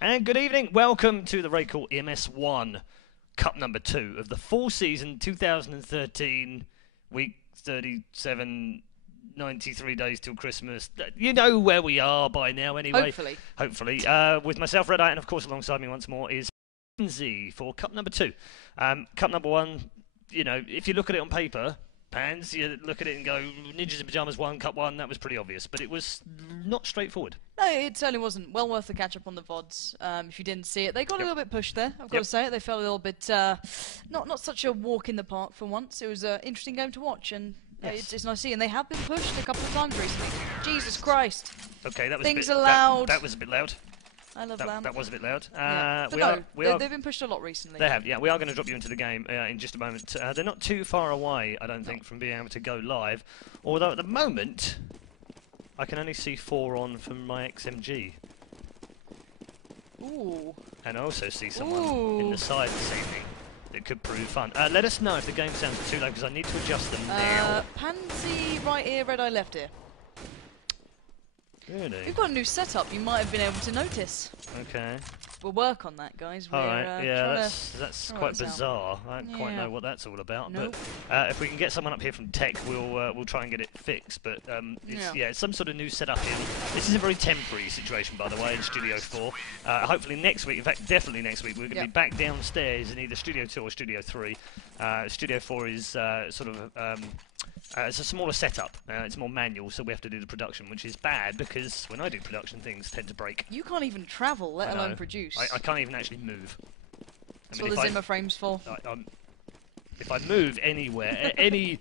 And good evening, welcome to the RaidCall EMS 1 Cup number 2 of the full season 2013, week 37, 93 days till Christmas. You know where we are by now anyway. Hopefully. With myself, Red Eye, and of course alongside me once more is myXMG for Cup number 2. Cup number 1, you know, if you look at it on paper, Pans, you look at it and go, Ninjas in Pyjamas 1, Cup 1, that was pretty obvious, but it was not straightforward. No, it certainly wasn't. Well worth the catch-up on the VODs. If you didn't see it, they got a little bit pushed there, I've got to say it. They felt a little bit, not such a walk in the park for once. It was an interesting game to watch, and it's nice to see. And they have been pushed a couple of times recently. Jesus Christ. Okay, that was Things a bit, are loud. That was a bit loud. I love loud. That was a bit loud. They've been pushed a lot recently. They have, yeah. We are going to drop you into the game in just a moment. They're not too far away, I don't think, from being able to go live. Although at the moment, I can only see 4 on from myXMG. Ooh. And I also see someone in the side this evening that could prove fun. Let us know if the game sounds too loud, because I need to adjust them now. Pansy right ear, Red Eye left ear. Really? We've got a new setup, you might have been able to notice. Okay. We'll work on that, guys. Alright, yeah, that's quite bizarre. I don't quite know what that's all about. Nope. But if we can get someone up here from tech, we'll try and get it fixed. But it's some sort of new setup here. This is a very temporary situation, by the way, in Studio 4. Hopefully next week, in fact, definitely next week, we're going to be back downstairs in either Studio 2 or Studio 3. Studio 4 is sort of it's a smaller setup. It's more manual, so we have to do the production, which is bad because when I do production, things tend to break. You can't even travel, let alone produce. I can't even actually move. That's what the Zimmer frame's for. If I move anywhere, at any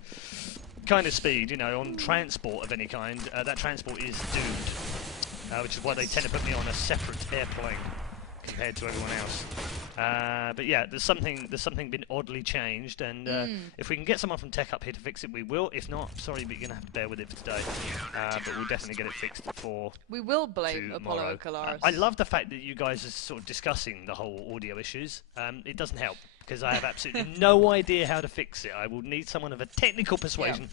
kind of speed, you know, on transport of any kind, that transport is doomed. Which is why they tend to put me on a separate airplane compared to everyone else. But yeah, there's something been oddly changed, and if we can get someone from tech up here to fix it, we will. If not, sorry, but you're gonna have to bear with it for today. But we'll definitely get it fixed for. We will blame Apollo Colaris. I love the fact that you guys are sort of discussing the whole audio issues. It doesn't help because I have absolutely no idea how to fix it. I will need someone of a technical persuasion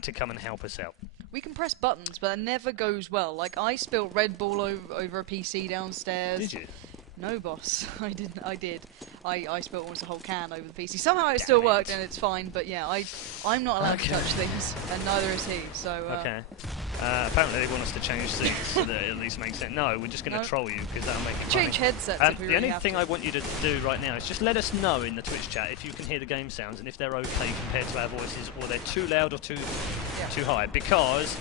to come and help us out. We can press buttons, but it never goes well. Like, I spilt Red Bull over a PC downstairs. Did you? No, boss. I didn't. I did. I spilled almost a whole can over the PC. Somehow it still worked, and it's fine. But yeah, I'm not allowed to touch things, and neither is he. So. Okay. Apparently they want us to change things so that it at least makes sense. No, we're just going to troll you because that'll make it funny. Change headsets if we The really only thing I want you to do right now is just let us know in the Twitch chat if you can hear the game sounds and if they're okay compared to our voices, or they're too loud or too high. Because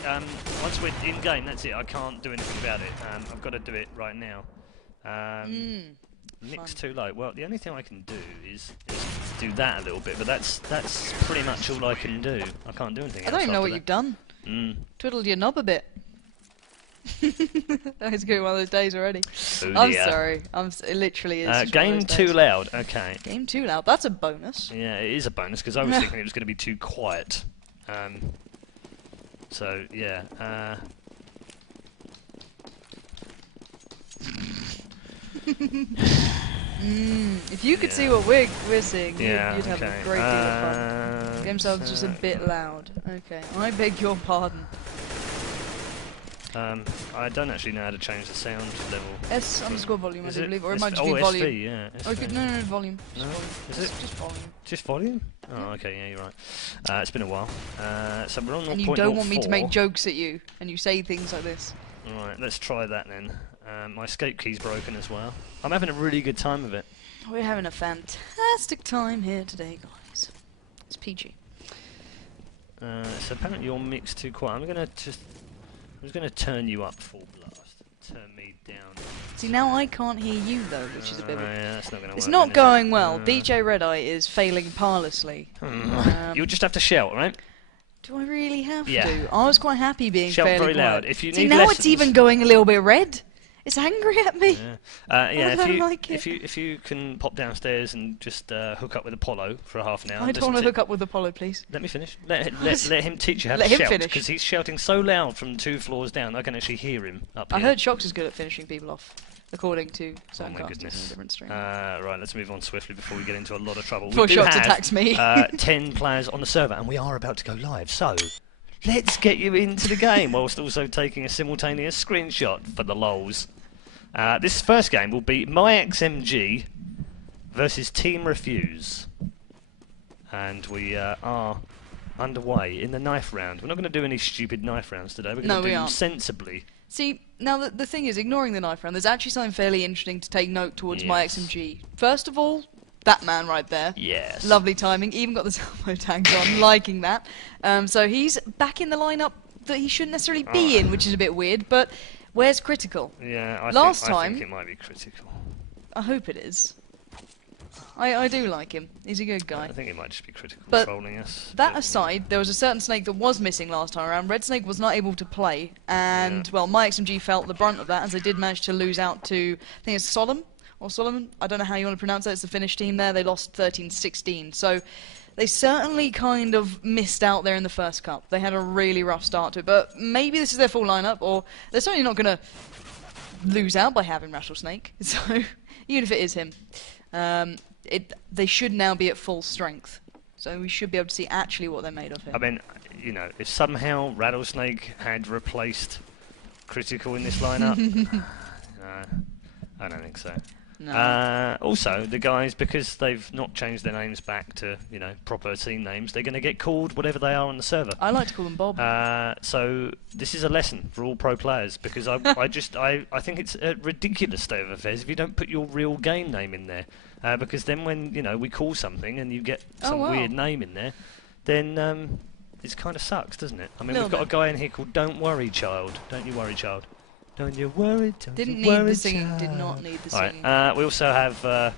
once we're in game, that's it. I can't do anything about it. I've got to do it right now. Mix too low. Well, the only thing I can do is do that a little bit, but that's pretty much all I can do. I can't do anything else. I don't even know what you've done. Twiddled your knob a bit. It's good, one of those days already. Oh, I'm sorry. It literally is. Game too loud. Okay. Game too loud. That's a bonus. Yeah, it is a bonus because I was thinking it was going to be too quiet. So yeah. If you could see what we're seeing, you'd have a great deal of fun. The game sounds just a bit loud. Okay, I beg your pardon. I don't actually know how to change the sound level. S_volume, I do believe, or it might just be volume. SV, yeah. Okay, no, volume. No? Is it? Just volume. Just volume? Oh, okay, yeah, you're right. It's been a while. So we're on 0.04. And you don't want me to make jokes at you, and you say things like this. Alright, let's try that then. My escape key's broken as well. I'm having a really good time of it. We're having a fantastic time here today, guys. It's PG. So apparently you're mixed too quiet. I'm just gonna turn you up full blast. Turn me down. See, now I can't hear you though, which is a bit. Yeah, that's not gonna work. It's not going well. DJ Red Eye is failing parlously. You'll just have to shout, right? Do I really have to? I was quite happy being shout fairly very loud. quiet. If you See, need now lessons, it's even going a little bit red. It's angry at me. Yeah, if you can pop downstairs and just hook up with Apollo for a half an hour. I don't want to hook up with Apollo, please. Let me finish. Let him teach you how to shout, because he's shouting so loud from 2 floors down. I can actually hear him up here. I heard Shox is good at finishing people off, according to certain casters in different streams. Right, let's move on swiftly before we get into a lot of trouble. Before Shox attacks me. 10 players on the server, and we are about to go live. So let's get you into the game whilst also taking a simultaneous screenshot for the lols. This first game will be myXMG versus Team Refuse. And we are underway in the knife round. We're not going to do any stupid knife rounds today. We're going to do them sensibly. See, now the thing is, ignoring the knife round, there's actually something fairly interesting to take note towards myXMG. First of all, that man right there. Yes. Lovely timing. Even got the elbow tags on, liking that. So he's back in the lineup that he shouldn't necessarily be in, which is a bit weird, but where's Critical? Yeah, I think it might be Critical. I hope it is. I do like him. He's a good guy. I think it might just be Critical but trolling us. That aside, there was a certain Snake that was missing last time around. Red Snake was not able to play, and, well, myXMG felt the brunt of that, as they did manage to lose out to, I think it's Solomon? I don't know how you want to pronounce that. It's the Finnish team there. They lost 13-16. So they certainly kind of missed out there in the first cup. They had a really rough start to it, but maybe this is their full lineup, or they're certainly not going to lose out by having Rattlesnake. So even if it is him, they should now be at full strength. So we should be able to see actually what they're made of here. I mean, you know, if somehow Rattlesnake had replaced Critical in this lineup, I don't think so. No. Also, the guys, because they've not changed their names back to, you know, proper team names, they're going to get called whatever they are on the server. I like to call them Bob. So this is a lesson for all pro players, because I think it's a ridiculous state of affairs if you don't put your real game name in there. Because then when, you know, we call something and you get some weird name in there, then it kind of sucks, doesn't it? I mean, we've got a guy in here called Don't Worry Child. Don't you worry, child. Don't you worry, don't Didn't you need worry, the singing. child. Did not need the singing. Right, we also have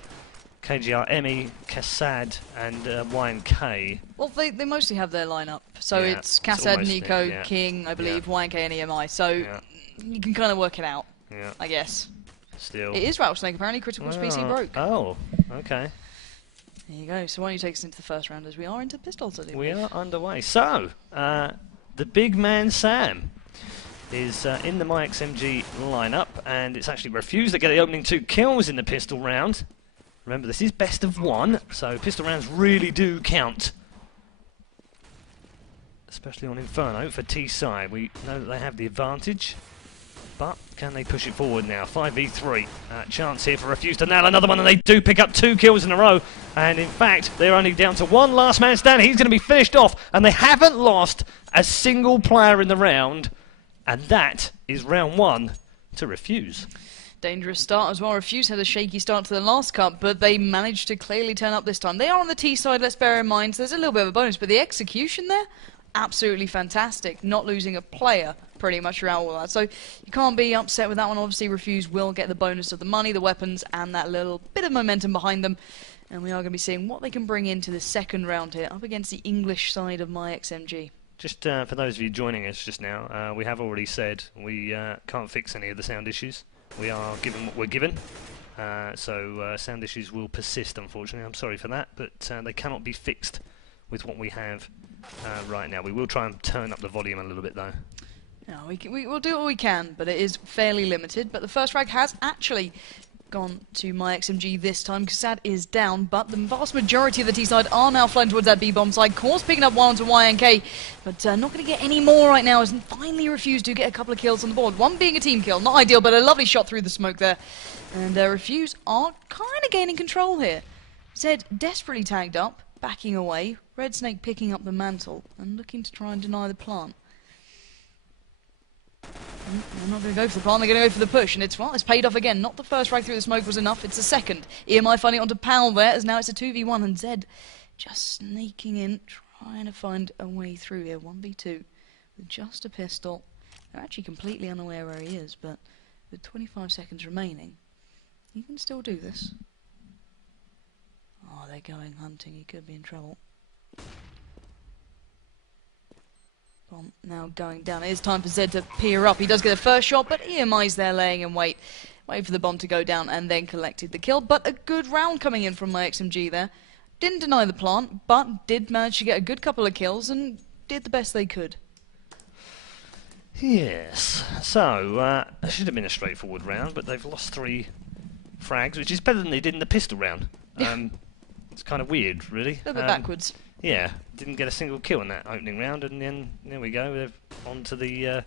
KGR, Emmy, Kassad, and YNK. Well, they mostly have their lineup. So it's Kassad, Nico, King, I believe, YNK, and EMI. So you can kind of work it out, I guess. Still. It is Rattlesnake, apparently. Critical's PC broke. Oh, okay. There you go. So why don't you take us into the first round, as we are into pistols, I think. We are underway. So, the big man Sam is in the myXMG lineup, and it's actually Refuse that get the opening 2 kills in the pistol round. Remember, this is best of 1, so pistol rounds really do count. Especially on Inferno for T-side. We know that they have the advantage, but can they push it forward now? 5v3. Chance here for Refuse to nail another one, and they do pick up 2 kills in a row. And in fact, they're only down to 1 last man standing. He's going to be finished off, and they haven't lost a single player in the round. And that is round 1 to Refuse. Dangerous start as well. Refuse had a shaky start to the last cup, but they managed to clearly turn up this time. They are on the T side, let's bear in mind, so there's a little bit of a bonus, but the execution there, absolutely fantastic. Not losing a player pretty much throughout all that. So you can't be upset with that one. Obviously, Refuse will get the bonus of the money, the weapons, and that little bit of momentum behind them. And we are going to be seeing what they can bring into the second round here, up against the English side of myXMG. Just for those of you joining us just now, we have already said we can't fix any of the sound issues. We are given what we're given, so sound issues will persist, unfortunately. I'm sorry for that, but they cannot be fixed with what we have right now. We will try and turn up the volume a little bit, though. No, we'll do what we can, but it is fairly limited. But the first frag has actually gone to myXMG this time. Kassad is down, but the vast majority of the T side are now flying towards that B-bomb side. Course picking up one to YNK, but not going to get any more right now, as finally Refuse to get a couple of kills on the board. One being a team kill, not ideal, but a lovely shot through the smoke there. And Refuse are kind of gaining control here. Zed desperately tagged up, backing away. Red Snake picking up the mantle and looking to try and deny the plant. They're not going to go for the plant, they're going to go for the push, and it's paid off again. Not the first frag through the smoke was enough, it's the second. EMI finding it onto Powell there, as now it's a 2v1, and Zed just sneaking in, trying to find a way through here. 1v2 with just a pistol. They're actually completely unaware where he is, but with 25 seconds remaining, he can still do this. Oh, they're going hunting, he could be in trouble. Bomb now going down. It is time for Zed to peer up. He does get the first shot, but EMI's there laying in wait for the bomb to go down, and then collected the kill. But a good round coming in from myXMG there. Didn't deny the plant, but did manage to get a good couple of kills and did the best they could. Yes. So, it should have been a straightforward round, but they've lost 3 frags, which is better than they did in the pistol round. It's kind of weird, really. A little bit backwards. Yeah, didn't get a single kill in that opening round, and then there we go. They're on to the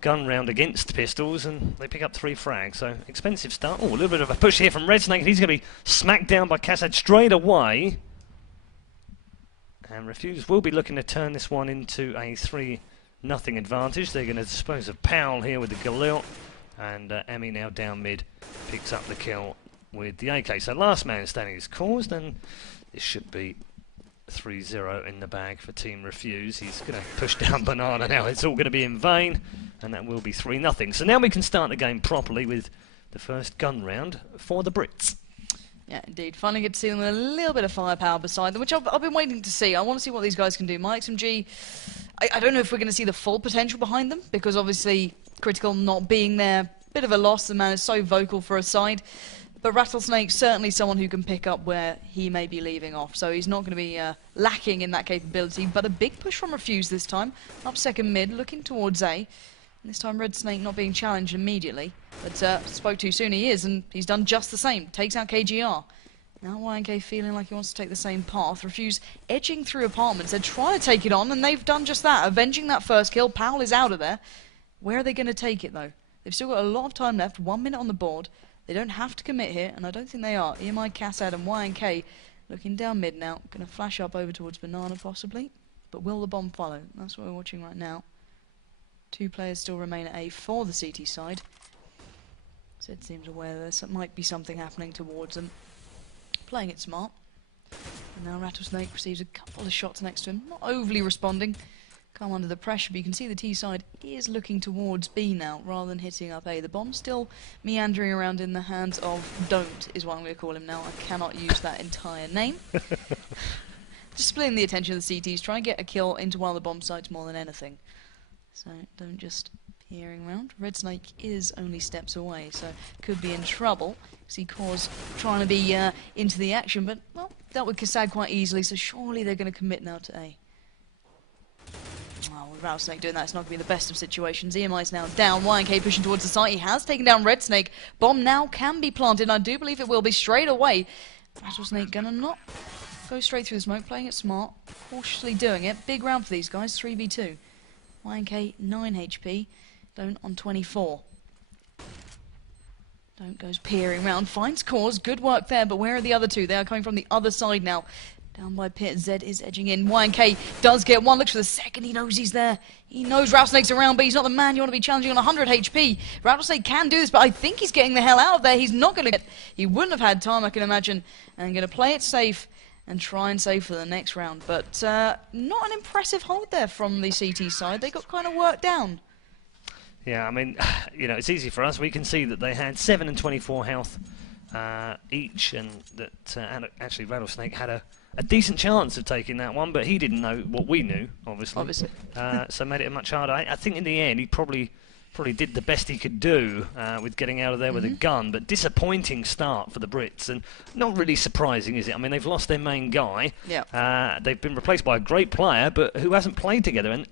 gun round against pistols, and they pick up 3 frags. So expensive start. Oh, a little bit of a push here from RaidSnake. He's going to be smacked down by Kassad straight away. And Refuse will be looking to turn this one into a 3-0 advantage. They're going to dispose of Powell here with the Galil. And Emmy now down mid picks up the kill with the AK. So last man standing is caused, and this should be 3-0 in the bag for Team Refuse. He's going to push down Banana now. It's all going to be in vain, and that will be 3-0. So now we can start the game properly with the first gun round for the Brits. Yeah, indeed. Finally get to see them with a little bit of firepower beside them, which I've been waiting to see. I want to see what these guys can do. myXMG, I don't know if we're going to see the full potential behind them, because obviously Critical not being there, bit of a loss. The man is so vocal for a side. But Rattlesnake, certainly someone who can pick up where he may be leaving off. So he's not going to be lacking in that capability. But a big push from Refuse this time. Up second mid, looking towards A. And this time RaidSnake not being challenged immediately. But spoke too soon he is, and he's done just the same. Takes out KGR. Now YNK feeling like he wants to take the same path. Refuse edging through apartments. They're trying to take it on, and they've done just that. Avenging that first kill. Powell is out of there. Where are they going to take it, though? They've still got a lot of time left. 1 minute on the board. They don't have to commit here, and I don't think they are. EMI, Kassad, and YNK looking down mid now. Going to flash up over towards Banana, possibly. But will the bomb follow? That's what we're watching right now. 2 players still remain at A for the CT side. Zed seems aware there might be something happening towards them. Playing it smart. And now Rattlesnake receives a couple of shots next to him. Not overly responding. Come under the pressure, but you can see the T side is looking towards B now, rather than hitting up A. The bomb's still meandering around in the hands of Don't, is what I'm going to call him now. I cannot use that entire name. Just splitting the attention of the CTs, trying to get a kill into one of the bomb sites more than anything. So Don't just peering around. RaidSnake is only steps away, so could be in trouble. See Cause trying to be into the action, but, well, dealt with Kassad quite easily, so surely they're going to commit now to A. Oh, with Rattlesnake doing that, it's not going to be the best of situations. EMI's now down. YNK pushing towards the site. He has taken down RaidSnake. Bomb now can be planted, and I do believe it will be straight away. Rattlesnake gonna not go straight through the smoke, playing it smart, cautiously doing it. Big round for these guys, 3v2. YNK 9 HP, Don't on 24. Don't goes peering around, finds Cause, good work there, but where are the other 2? They are coming from the other side now. Down by pit, Zed is edging in. YNK does get one, looks for the second, he knows he's there. He knows Rattlesnake's around, but he's not the man you want to be challenging on 100 HP. Rattlesnake can do this, but I think he's getting the hell out of there. He's not going to get... He wouldn't have had time, I can imagine, and going to play it safe and try and save for the next round. But not an impressive hold there from the CT side. They got kind of worked down. Yeah, I mean, you know, it's easy for us. We can see that they had 7 and 24 health each, and that actually Rattlesnake had a decent chance of taking that one, but he didn't know what we knew, obviously. So made it much harder. I think in the end he probably did the best he could do with getting out of there with a gun, but disappointing start for the Brits, and not really surprising, is it? I mean, they've lost their main guy. Yeah. They've been replaced by a great player, but who hasn't played together, and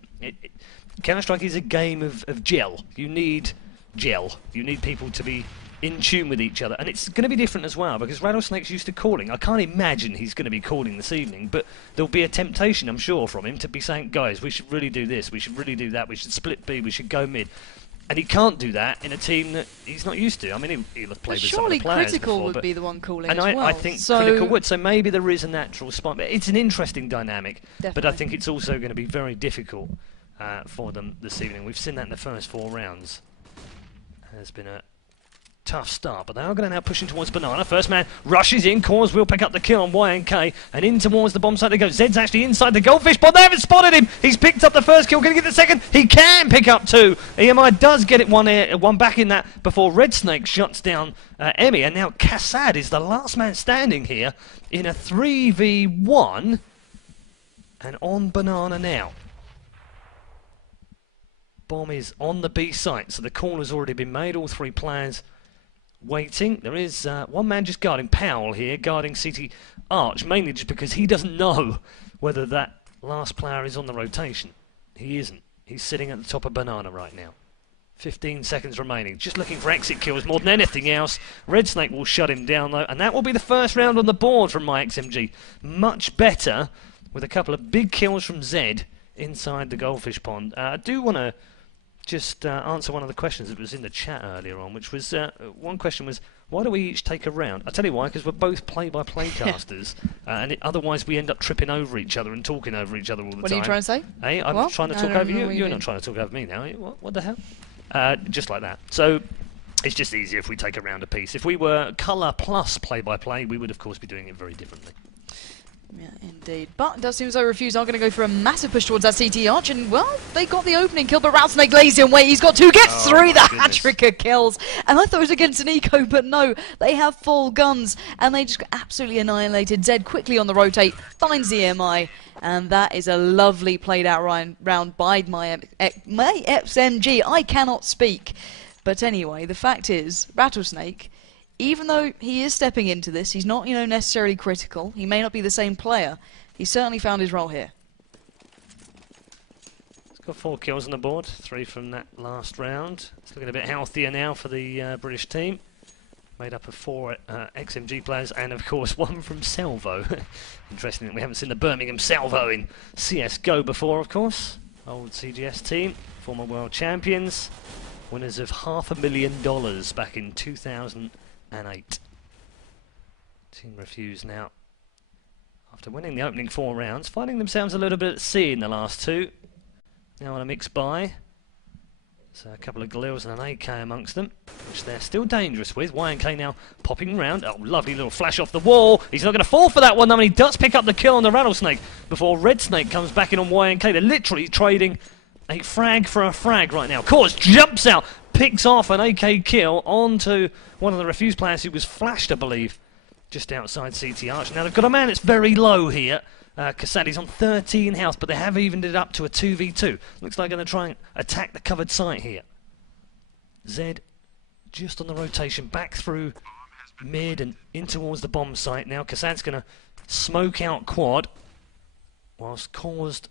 Counter-Strike is a game of gel. You need gel. You need people to be in tune with each other, and it's going to be different as well, because Rattlesnake's used to calling. I can't imagine he's going to be calling this evening, but there'll be a temptation, I'm sure, from him to be saying, guys, we should really do this, we should really do that, we should split B, we should go mid. And he can't do that in a team that he's not used to. I mean, he'll have played with some of the players Critical before, would be the one calling and as well. I think Critical would, so maybe there is a natural spot. It's an interesting dynamic, Definitely. but I think it's also going to be very difficult for them this evening. We've seen that in the first 4 rounds. There's been a tough start, but they are going to now pushing towards Banana. First man rushes in, Cause will pick up the kill on YNK, and in towards the bomb site they go. Zed's actually inside the goldfish pod. They haven't spotted him. He's picked up the first kill. Going to get the second. He can pick up 2. EMI does get it one back in that before RaidSnake shuts down Emmy, and now Kassad is the last man standing here in a 3v1 and on Banana now. Bomb is on the B site, so the call has already been made. All 3 players waiting. There is one man just guarding Powell here, guarding CT Arch, mainly just because he doesn't know whether that last player is on the rotation. He isn't. He's sitting at the top of Banana right now. 15 seconds remaining. Just looking for exit kills more than anything else. RaidSnake will shut him down though, and that will be the first round on the board from myXMG. Much better, with a couple of big kills from Zed inside the goldfish pond. I do want to just answer one of the questions that was in the chat earlier on, which was one question was, why do we each take a round? I tell you why, because we're both play-by-play casters, and otherwise we end up tripping over each other and talking over each other all the time. What are you trying to say? Hey, I'm What? trying to talk over you. You're not trying to talk over me now. What the hell? Just like that. So it's just easier if we take a round a piece. If we were colour plus play-by-play, we would of course be doing it very differently. Yeah, indeed. But it does seem as though Refuse are going to go for a massive push towards that CT arch, and, well, they got the opening kill, but Rattlesnake lays in wait. He's got two, gets through the hat-trick of kills. And I thought it was against an eco, but no, they have full guns, and they just got absolutely annihilated. Zed quickly on the rotate, finds the MI, and that is a lovely played-out round by myXMG. I cannot speak. But anyway, the fact is, Rattlesnake, even though he is stepping into this, he's not, necessarily critical. He may not be the same player. He's certainly found his role here. He's got 4 kills on the board, 3 from that last round. It's looking a bit healthier now for the British team. Made up of 4 XMG players and, of course, 1 from Salvo. Interesting that we haven't seen the Birmingham Salvo in CSGO before, of course. Old CGS team, former world champions. Winners of $500,000 back in 2008. Team Refuse now, after winning the opening 4 rounds, finding themselves a little bit at sea in the last 2. Now on a mixed buy. So a couple of Galils and an AK amongst them, which they're still dangerous with. YNK now popping around. Oh, lovely little flash off the wall. He's not going to fall for that one, though, and he does pick up the kill on the Rattlesnake before Red Snake comes back in on YNK. They're literally trading a frag for a frag right now. Cause jumps out, picks off an AK kill onto one of the Refuse players who was flashed, I believe, just outside CT Arch. Now they've got a man that's very low here. Kasadi's on 13 health, but they have evened it up to a 2v2. Looks like they're going to try and attack the covered site here. Zed just on the rotation, back through mid and in towards the bomb site. Now Kasad's going to smoke out quad, whilst Caused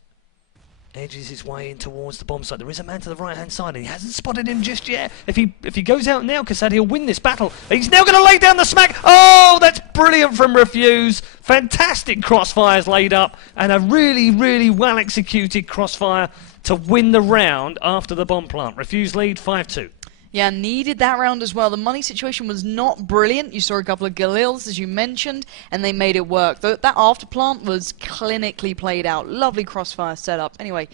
edges his way in towards the bomb site. There is a man to the right-hand side, and he hasn't spotted him just yet. If he goes out now, Kasad, he'll win this battle. He's now going to lay down the smack. Oh, that's brilliant from Refuse. Fantastic crossfires laid up, and a really, really well-executed crossfire to win the round after the bomb plant. Refuse lead 5-2. Yeah, needed that round as well. The money situation was not brilliant. You saw a couple of Galils, as you mentioned, and they made it work. That after plant was clinically played out. Lovely crossfire setup. Anyway,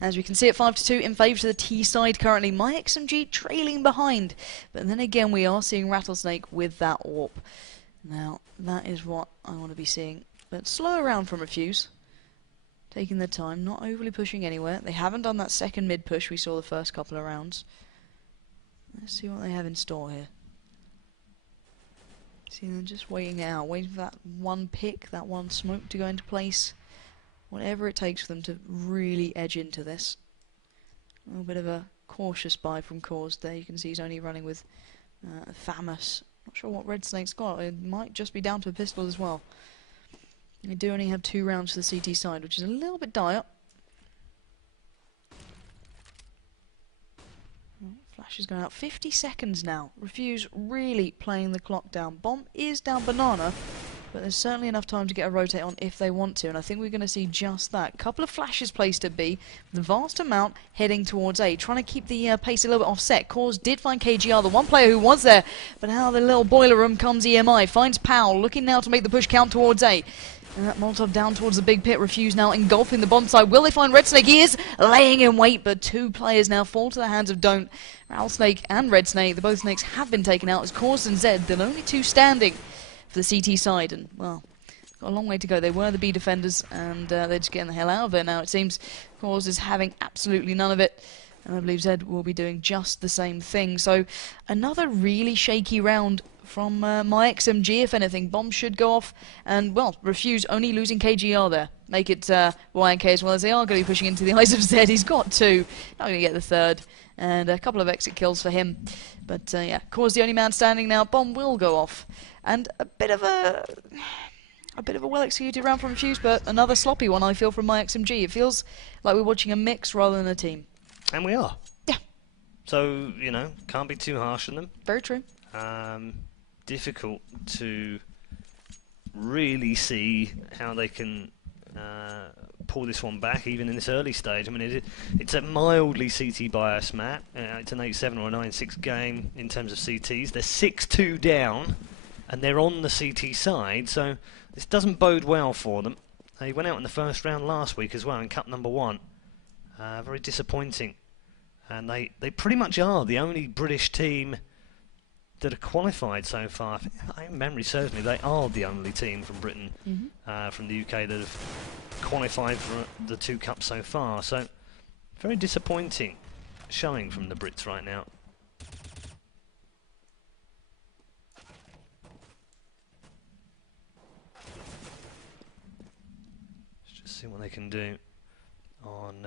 as we can see, at 5-2 in favour to the T side currently. myXMG trailing behind. But then again, we are seeing Rattlesnake with that AWP. Now, that is what I want to be seeing. But slow around from Refuse. Taking their time, not overly pushing anywhere. They haven't done that second mid push we saw the first couple of rounds. Let's see what they have in store here. See them just waiting out, waiting for that one pick, that one smoke to go into place. Whatever it takes for them to really edge into this. A little bit of a cautious buy from Caused there. You can see he's only running with Famous. Not sure what Red Snake's got. It might just be down to a pistol as well. They do only have 2 rounds to the CT side, which is a little bit dire. Flash is going out. 50 seconds now. Refuse really playing the clock down. Bomb is down Banana, but there's certainly enough time to get a rotate on if they want to, and I think we're going to see just that. Couple of flashes placed at B, the vast amount heading towards A, trying to keep the pace a little bit offset. Cause did find KGR, the one player who was there, but now the little boiler room comes EMI, finds Powell, looking now to make the push count towards A. And that Molotov down towards the big pit. Refuse now engulfing the bomb site. Will they find Red Snake? He is laying in wait, but 2 players now fall to the hands of Don't. Rattlesnake and Red Snake, the both snakes have been taken out as Caused and Zed. They're only 2 standing for the CT side, and, well, got a long way to go. They were the B defenders, and they're just getting the hell out of there now. It seems Caused is having absolutely none of it, and I believe Zed will be doing just the same thing. So, another really shaky round from myXMG, if anything. Bomb should go off, and, well, Refuse only losing KGR there. Make it YNK as well, as they are going to be pushing into the eyes of Zed. He's got 2, not going to get the 3rd, and a couple of exit kills for him. But, yeah, Cause the only man standing now. Bomb will go off, and a bit of a well-executed round from Refuse, but another sloppy one, I feel, from myXMG. It feels like we're watching a mix rather than a team. And we are. Yeah. So, can't be too harsh on them. Very true. Difficult to really see how they can pull this one back, even in this early stage. I mean, it's a mildly CT bias map. It's an 8-7 or a 9-6 game in terms of CTs. They're 6-2 down, and they're on the CT side, so this doesn't bode well for them. They went out in the first round last week as well in Cup number 1. Very disappointing. And they pretty much are the only British team that are qualified so far. If memory serves me, they are the only team from Britain, from the UK, that have qualified for the 2 cups so far. So, very disappointing showing from the Brits right now. Let's just see what they can do on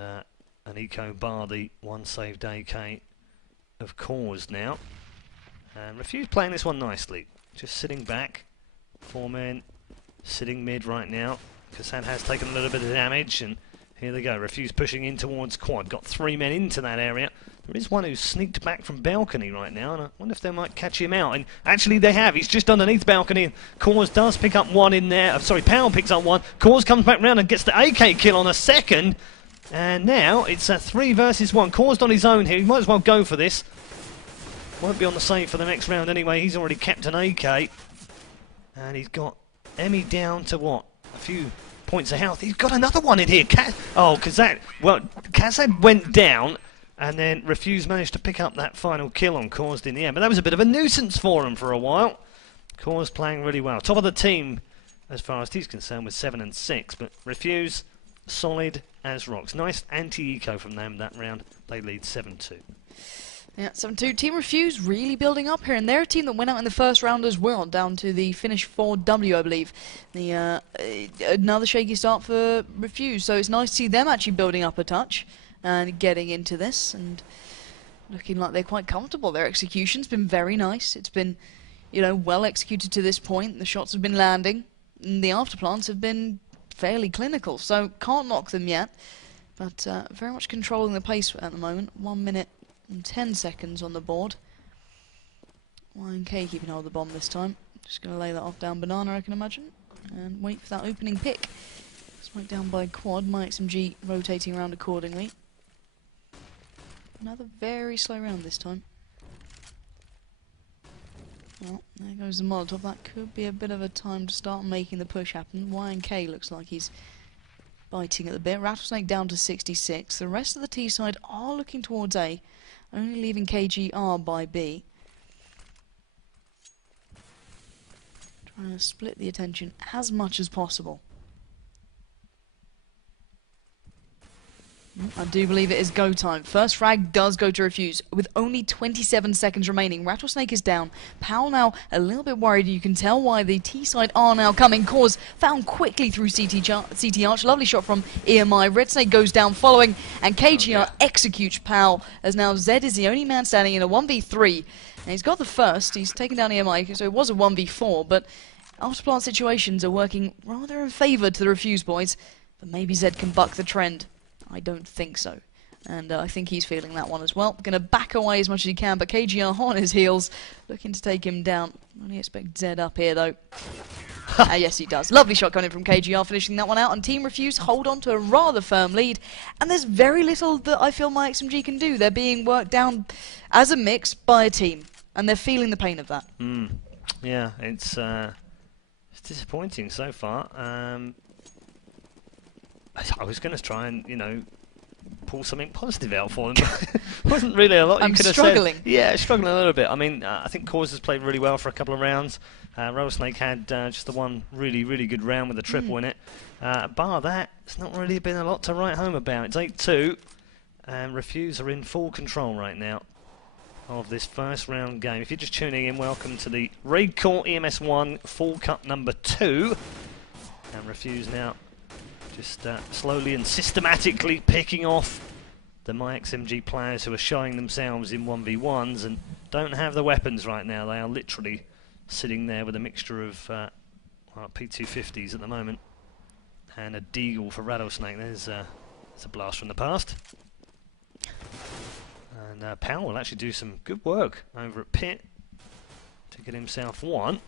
an Eco Bar, the 1 saved AK of Cause now. And Refuse playing this one nicely. Just sitting back. 4 men sitting mid right now. Kassad has taken a little bit of damage, and here they go. Refuse pushing in towards quad. Got 3 men into that area. There is one who's sneaked back from balcony right now, and I wonder if they might catch him out. And actually they have. He's just underneath balcony. Cause does pick up one in there. Sorry, Powell picks up one. Cause comes back round and gets the AK kill on a second. And now it's a 3 versus 1. Caused on his own here. He might as well go for this. Won't be on the save for the next round anyway. He's already kept an AK. And he's got Emmy down to what? A few points of health. He's got another one in here. Kassad went down, and then Refuse managed to pick up that final kill on Caused in the end. But that was a bit of a nuisance for him for a while. Caused playing really well. Top of the team as far as he's concerned with 7 and 6. But Refuse, solid as rocks. Nice anti-eco from them that round. They lead 7-2. Yeah, 7-2. Team Refuse really building up here, and they're a team that went out in the first round as well, down to the Finnish 4W, I believe. Another shaky start for Refuse, so it's nice to see them actually building up a touch and getting into this, and looking like they're quite comfortable. Their execution's been very nice. It's been, you know, well executed to this point. The shots have been landing, and the afterplants have been fairly clinical, so can't knock them yet, but very much controlling the pace at the moment. 1 minute and 10 seconds on the board. YNK keeping hold of the bomb this time. Just going to lay that off down banana, I can imagine, and wait for that opening pick. Smoke down by quad. myXMG rotating around accordingly. Another very slow round this time. Well, there goes the Molotov. That could be a bit of a time to start making the push happen. YNK looks like he's biting at the bit. Rattlesnake down to 66. The rest of the T side are looking towards A, only leaving KGR by B. Trying to split the attention as much as possible. I do believe it is go time. First frag does go to Refuse with only 27 seconds remaining. Rattlesnake is down. Powell now a little bit worried. You can tell why the T side are now coming. Cause found quickly through CT Arch. Lovely shot from EMI. Red Snake goes down following, and KGR executes Powell, as now Zed is the only man standing in a 1v3. And he's got the first. He's taken down EMI, so it was a 1v4, but afterplant situations are working rather in favour to the Refuse boys. But maybe Zed can buck the trend. I don't think so. And I think he's feeling that one as well. Going to back away as much as he can, but KGR on his heels, looking to take him down. Only expect Zed up here, though. Yes, he does. Lovely shot coming in from KGR, finishing that one out. And Team Refuse hold on to a rather firm lead. And there's very little that I feel myXMG can do. They're being worked down as a mix by a team. And they're feeling the pain of that. Yeah, it's disappointing so far. I was going to try and, you know, pull something positive out for them. Wasn't really a lot you could have said. I'm struggling. Yeah, struggling a little bit. I mean, I think Cause has played really well for a couple of rounds. Rattlesnake had just the one really, really good round with a triple in it. Bar that, it's not really been a lot to write home about. It's 8-2, and Refuse are in full control right now of this first round game. If you're just tuning in, welcome to the RaidCall EMS 1 Full Cup number 2. And Refuse now just slowly and systematically picking off the myXMG players who are showing themselves in 1v1s and don't have the weapons right now. They are literally sitting there with a mixture of P250s at the moment and a Deagle for Rattlesnake. There's a blast from the past. And Powell will actually do some good work over at Pit to get himself one.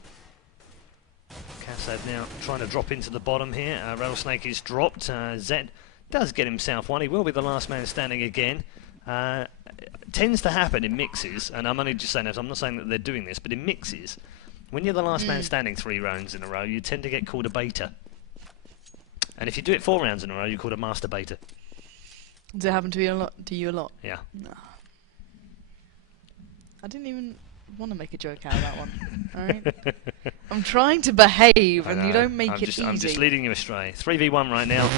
Kassad now trying to drop into the bottom here. Rattlesnake is dropped. Zed Does get himself one. He will be the last man standing again. Tends to happen in mixes, and I'm only just saying this, I'm not saying that they're doing this, but in mixes, when you're the last man standing 3 rounds in a row, you tend to get called a baiter. And if you do it 4 rounds in a row, you're called a master baiter. Does it happen to you a lot? Yeah. No. I didn't even want to make a joke out of that one. Alright? I'm trying to behave, and you don't make it easy. I'm just leading you astray. 3v1 right now,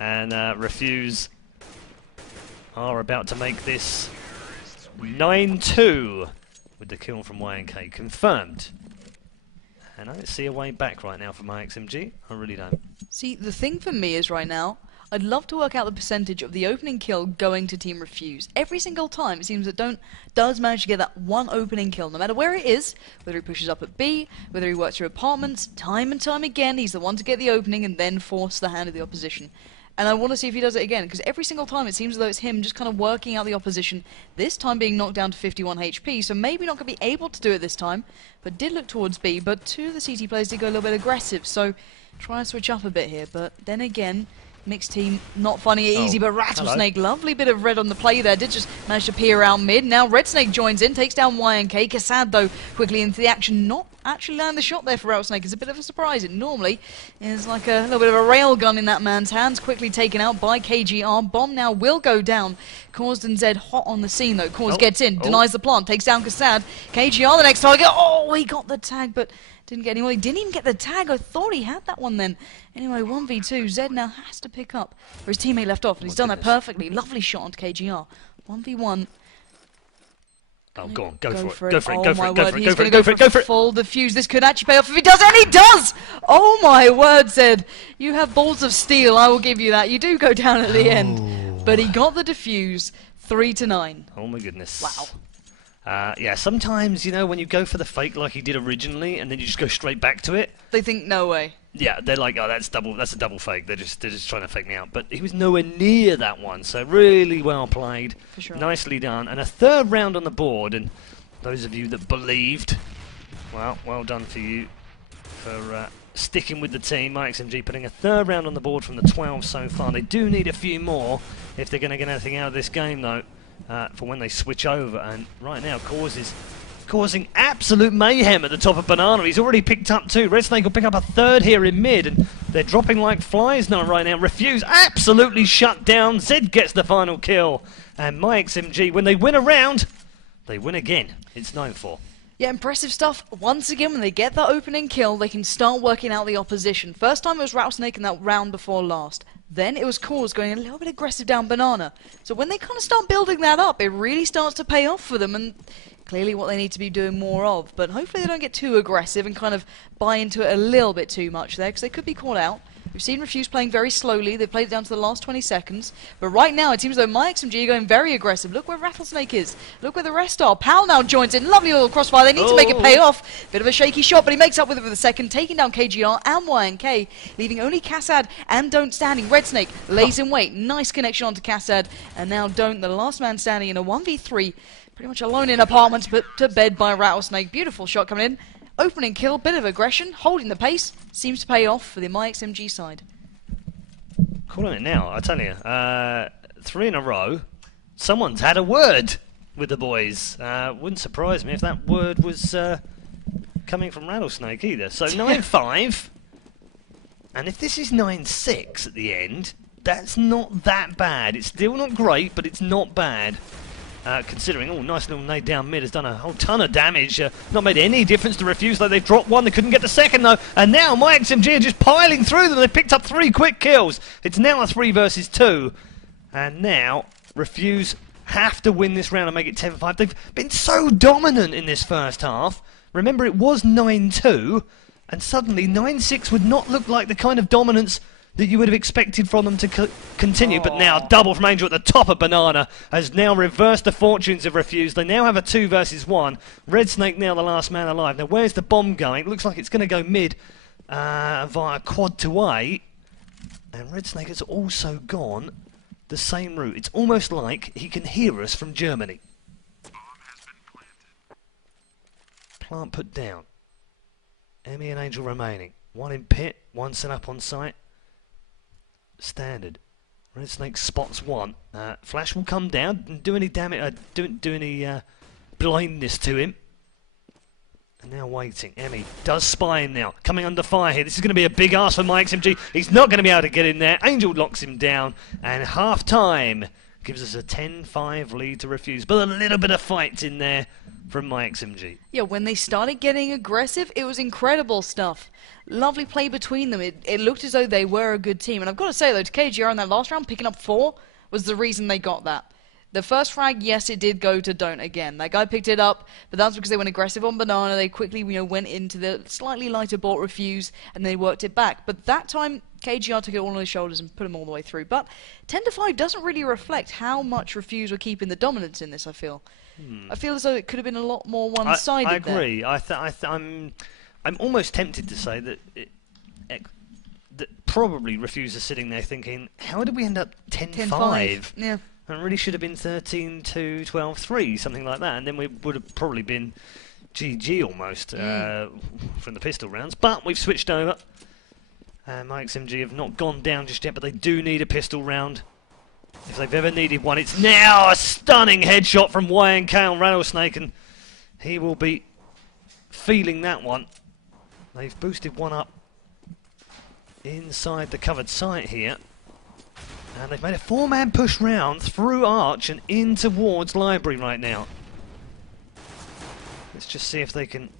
and Refuse are about to make this 9-2 with the kill from YNK confirmed. And I don't see a way back right now for myXMG. I really don't. See, the thing for me is right now, I'd love to work out the percentage of the opening kill going to Team Refuse. Every single time it seems that does manage to get that one opening kill, no matter where it is, whether he pushes up at B, whether he works through apartments, time and time again, he's the one to get the opening and then force the hand of the opposition. And I want to see if he does it again, because every single time it seems as though it's him just kind of working out the opposition, this time being knocked down to 51 HP, so maybe not going to be able to do it this time, but did look towards B, but 2 of the CT players did go a little bit aggressive, so try and switch up a bit here, but then again, mixed team not finding it easy, but Rattlesnake, lovely bit of red on the play there, did just manage to peer around mid. Now Red Snake joins in, takes down YNK. Kassad, though, quickly into the action, not actually land the shot there for Rattlesnake. It's a bit of a surprise. It normally is like a little bit of a railgun in that man's hands, quickly taken out by KGR. Bomb now will go down. Caused and Zed hot on the scene, though. Cause gets in, denies the plant, takes down Kassad. KGR, the next target. Oh, he got the tag, but didn't get anyone. He didn't even get the tag. I thought he had that one then. Anyway, 1v2. Zed now has to pick up where his teammate left off, and he's done that perfectly. Lovely shot onto KGR. 1v1. Oh, go on, go for it. Go for it. He's going to go for it. Go for it. Full defuse. This could actually pay off if he does, and he does! Oh my word, Zed. You have balls of steel, I will give you that. You do go down at the end. But he got the defuse. 3-9. Oh my goodness. Wow. Yeah, sometimes, you know, when you go for the fake like he did originally, and then you just go straight back to it. They think, no way. Yeah, they're like, oh, that's a double fake. They're just trying to fake me out. But he was nowhere near that one, so really well played. For sure. Nicely done. And a 3rd round on the board, and those of you that believed, well done for you for sticking with the team. myXMG putting a 3rd round on the board from the 12 so far. They do need a few more if they're going to get anything out of this game, though. For when they switch over, and right now Cause is causing absolute mayhem at the top of Banana. He's already picked up 2. Red Snake will pick up a 3rd here in mid, and they're dropping like flies now right now. Refuse absolutely shut down. Zed gets the final kill, and myXMG, when they win a round, they win again. It's 9-4. Yeah, impressive stuff. Once again, when they get that opening kill, they can start working out the opposition. First time it was Rattlesnake in that round before last. Then it was Cause going a little bit aggressive down Banana. So when they kind of start building that up, it really starts to pay off for them, and clearly what they need to be doing more of. But hopefully they don't get too aggressive and kind of buy into it a little bit too much there, because they could be caught out. We've seen Refuse playing very slowly. They've played it down to the last 20 seconds. But right now, it seems as though myXMG are going very aggressive. Look where Rattlesnake is. Look where the rest are. Pal now joins in. Lovely little crossfire. They need to make it pay off. Bit of a shaky shot, but he makes up with it for the second, taking down KGR and YNK, leaving only Kassad and Don't standing. Red Snake lays in wait. Nice connection onto Kassad. And now Don't, the last man standing in a 1v3. Pretty much alone in apartments, put to bed by Rattlesnake. Beautiful shot coming in. Opening kill, bit of aggression, holding the pace, seems to pay off for the myXMG side. Calling it now, I tell you. 3 in a row. Someone's had a word with the boys. Wouldn't surprise me if that word was coming from Rattlesnake either. So 9-5. And if this is 9-6 at the end, that's not that bad. It's still not great, but it's not bad. Considering, nice little nade down mid has done a whole ton of damage. Not made any difference to Refuse, though they've dropped 1. They couldn't get the second, though. And now myXMG are just piling through them. They've picked up 3 quick kills. It's now a 3 versus 2. And now Refuse have to win this round and make it 10-5. They've been so dominant in this first half. Remember, it was 9-2. And suddenly 9-6 would not look like the kind of dominance that you would have expected from them to continue. But now double from Angel at the top of Banana has now reversed the fortunes of Refuse. They now have a 2 versus 1. Red Snake now the last man alive. Now where's the bomb going? It looks like it's going to go mid via quad to A. And Red Snake has also gone the same route. It's almost like he can hear us from Germany. Plant put down. Emmy and Angel remaining. 1 in pit, 1 set up on site. Standard. Red Snake spots one. Flash will come down and do any damage, do any blindness to him. And now waiting. Emmy does spy him now. Coming under fire here. This is going to be a big ask for myXMG. He's not going to be able to get in there. Angel locks him down. And half time gives us a 10-5 lead to Refuse. But a little bit of fight in there from myXMG. Yeah, when they started getting aggressive, it was incredible stuff. Lovely play between them. It looked as though they were a good team. And I've got to say, though, to KGR in that last round, picking up 4 was the reason they got that. The first frag, yes, it did go to Don't again. That guy picked it up, but that's because they went aggressive on Banana. They quickly, went into the slightly lighter bot Refuse, and they worked it back. But that time, KGR took it all on his shoulders and put him all the way through. But 10-5 doesn't really reflect how much Refuse were keeping the dominance in this, I feel. I feel as though it could have been a lot more one-sided. I agree. I'm almost tempted to say that that probably Refuse is sitting there thinking, how did we end up 10-5? Yeah. And it really should have been 13-2, 12-3, something like that, and then we would have probably been GG almost from the pistol rounds. But we've switched over. myXMG have not gone down just yet, but they do need a pistol round. If they've ever needed one, it's now. A stunning headshot from YNK on Rattlesnake, and he will be feeling that one. They've boosted one up inside the covered site here. And they've made a 4-man push round through Arch and in towards Library right now. Let's just see if they can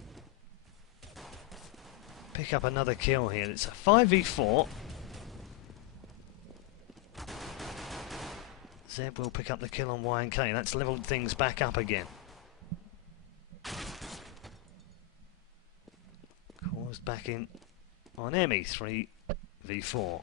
pick up another kill here. It's a 5v4. Zeb will pick up the kill on YNK. That's leveled things back up again. Caused back in on Emmy, 3v4.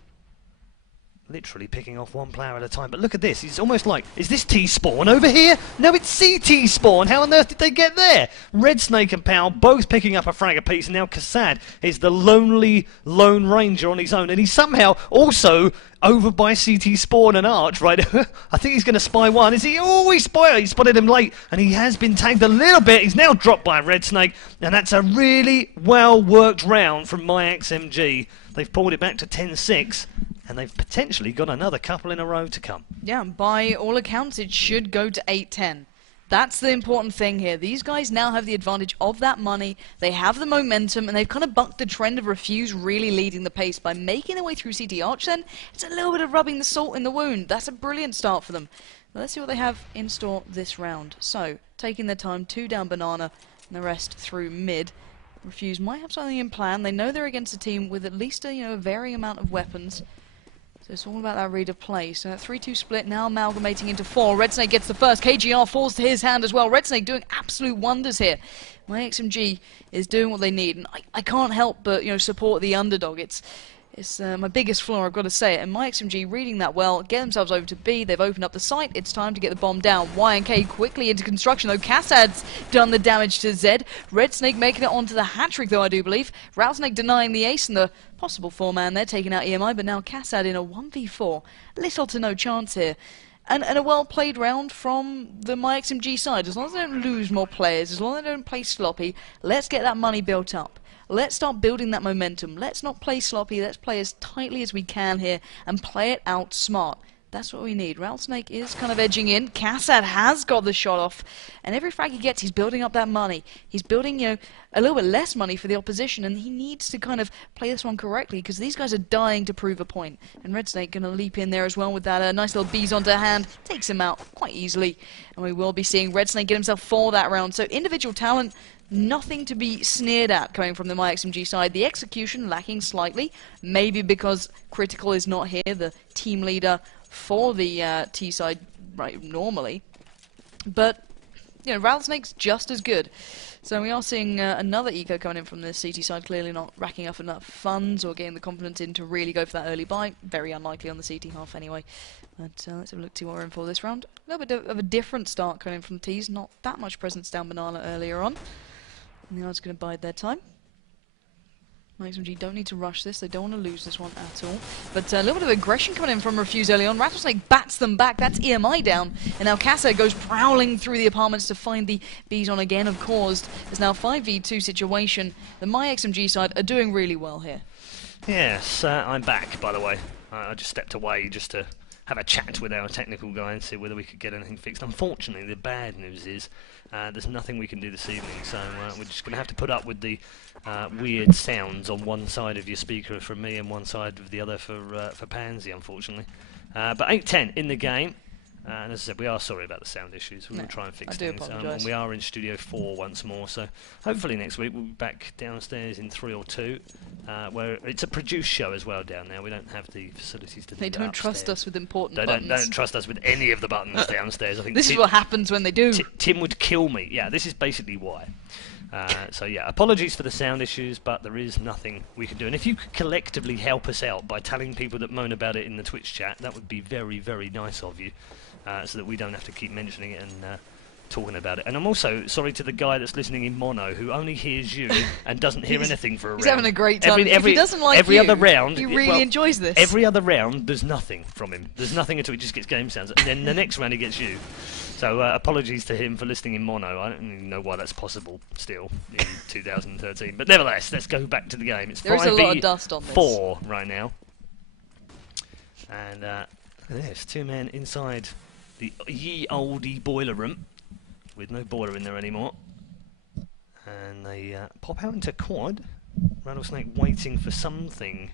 Literally picking off one player at a time. But look at this. It's almost like, is this T-Spawn over here? No, it's CT-Spawn. How on earth did they get there? Red Snake and Powell both picking up a frag apiece. And now Kassad is the lonely Lone Ranger on his own. And he's somehow also over by CT-Spawn and Arch, right? I think he's going to spy one. Is he? Oh, he spotted him late. And he has been tagged a little bit. He's now dropped by Red Snake. And that's a really well-worked round from myXMG. They've pulled it back to 10-6. And they've potentially got another couple in a row to come. Yeah, by all accounts, it should go to 8-10. That's the important thing here. These guys now have the advantage of that money. They have the momentum, and they've kind of bucked the trend of Refuse really leading the pace by making their way through CT Arch. Then it's a little bit of rubbing the salt in the wound. That's a brilliant start for them. Now, let's see what they have in store this round. So, taking their time, 2 down Banana, and the rest through mid. Refuse might have something in plan. They know they're against a team with at least a varying amount of weapons. So it's all about that read of play. So that 3-2 split now amalgamating into 4. Red Snake gets the first. KGR falls to his hand as well. Red Snake doing absolute wonders here. myXMG is doing what they need. And I can't help but support the underdog. It's my biggest flaw, I've got to say it. And myXMG reading that well, get themselves over to B. They've opened up the site. It's time to get the bomb down. YNK quickly into construction, though. Kassad's done the damage to Zed. Red Snake making it onto the hat-trick, though, I do believe. Rattlesnake denying the ace and the possible 4-man there, taking out EMI, but now Kassad in a 1v4. Little to no chance here. And a well-played round from the myXMG side. As long as they don't lose more players, as long as they don't play sloppy, let's get that money built up. Let's start building that momentum. Let's not play sloppy. Let's play as tightly as we can here and play it out smart. That's what we need. Rattlesnake is kind of edging in. Kassad has got the shot off. And every frag he gets, he's building up that money. He's building, a little bit less money for the opposition. And he needs to kind of play this one correctly because these guys are dying to prove a point. And Red Snake going to leap in there as well with that nice little bees onto hand. Takes him out quite easily. And we will be seeing Red Snake get himself 4 that round. So individual talent, nothing to be sneered at coming from the myXMG side. The execution lacking slightly. Maybe because Critical is not here, the team leader for the T side right normally, but Rattlesnake's just as good. So we are seeing another eco coming in from the CT side, clearly not racking up enough funds or getting the confidence in to really go for that early buy. Very unlikely on the CT half anyway. But let's have a look to what we're in for this round. A little bit of a different start coming from T's, not that much presence down Banana earlier on. And the odds going to bide their time. myXMG don't need to rush this. They don't want to lose this one at all. But a little bit of aggression coming in from Refuse early on. Rattlesnake bats them back. That's EMI down. And now Kassad goes prowling through the apartments to find the bees on again, of course. There's now a 5v2 situation. The myXMG side are doing really well here. Yes, I'm back, by the way. I just stepped away just to have a chat with our technical guy and see whether we could get anything fixed. Unfortunately, the bad news is there's nothing we can do this evening, so we're just going to have to put up with the weird sounds on one side of your speaker from me and one side of the other for Pansy, unfortunately. But 8-10 in the game. And as I said, we are sorry about the sound issues. We will try and fix things. And we are in Studio 4 once more, so hopefully next week we'll be back downstairs in 3 or 2, where it's a produced show as well down there. We don't have the facilities to do that. They don't trust us with important buttons. They don't trust us with any of the buttons downstairs. I think this is what happens when they do. Tim would kill me. Yeah, this is basically why. So yeah, apologies for the sound issues, but there is nothing we can do. And if you could collectively help us out by telling people that moan about it in the Twitch chat, that would be very, very nice of you. So that we don't have to keep mentioning it and talking about it. And I'm also sorry to the guy that's listening in mono who only hears you and doesn't hear anything for a round. He's having a great time. If he doesn't like every other round, he really enjoys this. Every other round, there's nothing from him. There's nothing at all. He just gets game sounds. And then the next round, he gets you. So apologies to him for listening in mono. I don't even know why that's possible still in 2013. But nevertheless, let's go back to the game. It's 5v4 right now. And there's 2 men inside the ye olde boiler room, with no boiler in there anymore. And they pop out into quad. Rattlesnake waiting for something